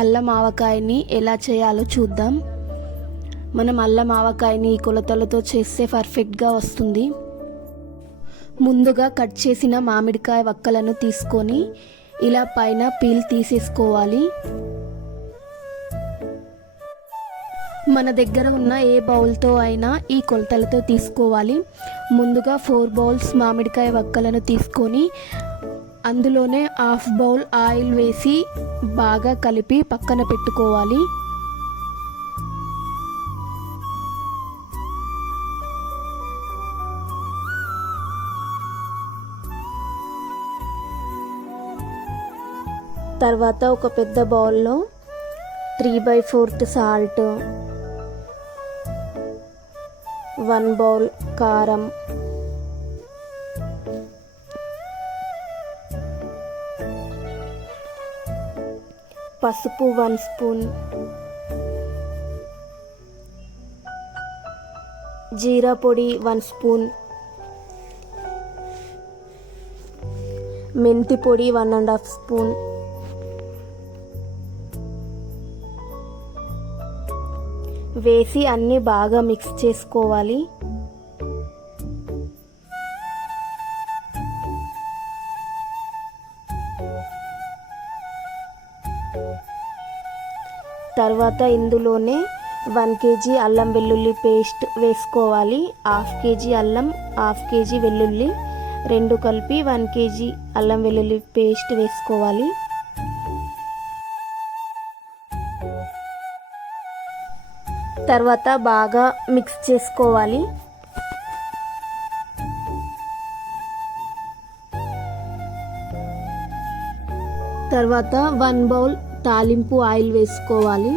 అల్లం ఆవకాయని ఎలా చేయాలో చూద్దాం. మనం అల్లం ఆవకాయని కొలతలతో చేస్తే పర్ఫెక్ట్గా వస్తుంది. ముందుగా కట్ చేసిన మామిడికాయ వక్కలను తీసుకొని ఇలా పైన పీల్ తీసేసుకోవాలి. మన దగ్గర ఉన్న ఏ బౌల్తో అయినా ఈ కొలతలతో తీసుకోవాలి. ముందుగా 4 బౌల్స్ మామిడికాయ వక్కలను తీసుకొని అందులోనే 1/2 బౌల్ ఆయిల్ వేసి బాగా కలిపి పక్కన పెట్టుకోవాలి. తర్వాత ఒక పెద్ద బౌల్లో 3/4 సాల్ట్, 1 బౌల్ కారం, పసుపు 1 స్పూన్, జీరా పొడి 1 స్పూన్, మెంతి పొడి 1.5 స్పూన్, వేసి అన్నీ బాగా మిక్స్ చేసుకోవాలి. తర్వాత ఇందులోనే 1 కేజీ అల్లం వెల్లుల్లి పేస్ట్ వేసుకోవాలి. 1/2 కేజీ అల్లం, 1/2 కేజీ వెల్లుల్లి రెండు కలిపి 1 కేజీ అల్లం వెల్లుల్లి పేస్ట్ వేసుకోవాలి. తర్వాత బాగా మిక్స్ చేసుకోవాలి. తర్వాత 1 బౌల్ తాలింపు ఆయిల్ వేసుకోవాలి.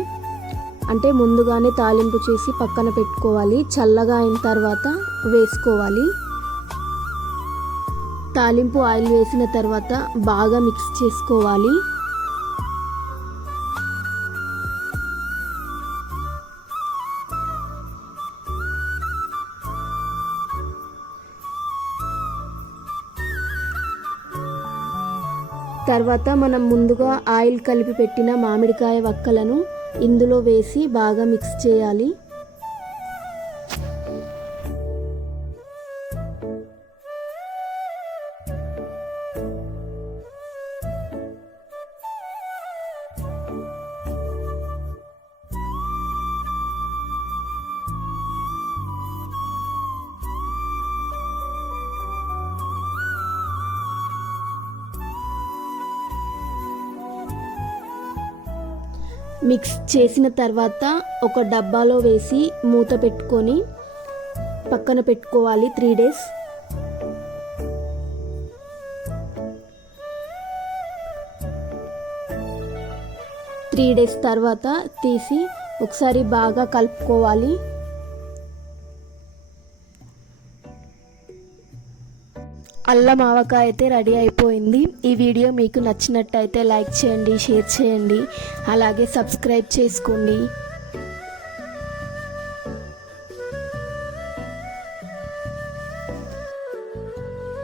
అంటే ముందుగానే తాలింపు చేసి పక్కన పెట్టుకోవాలి. చల్లగా అయిన తర్వాత వేసుకోవాలి. తాలింపు ఆయిల్ వేసిన తర్వాత బాగా మిక్స్ చేసుకోవాలి. తర్వాత మనం ముందుగా ఆయిల్ కలిపి పెట్టిన మామిడికాయ వక్కలను ఇందులో వేసి బాగా మిక్స్ చేయాలి. మిక్స్ చేసిన తర్వాత ఒక డబ్బాలో వేసి మూత పెట్టుకొని పక్కన పెట్టుకోవాలి 3 డేస్. తర్వాత తీసి ఒకసారి బాగా కలుపుకోవాలి. అల్లం ఆవకాయ అయితే రెడీ అయిపోయింది. ఈ వీడియో మీకు నచ్చినట్టయితే లైక్ చేయండి, షేర్ చేయండి, అలాగే సబ్స్క్రైబ్ చేసుకోండి.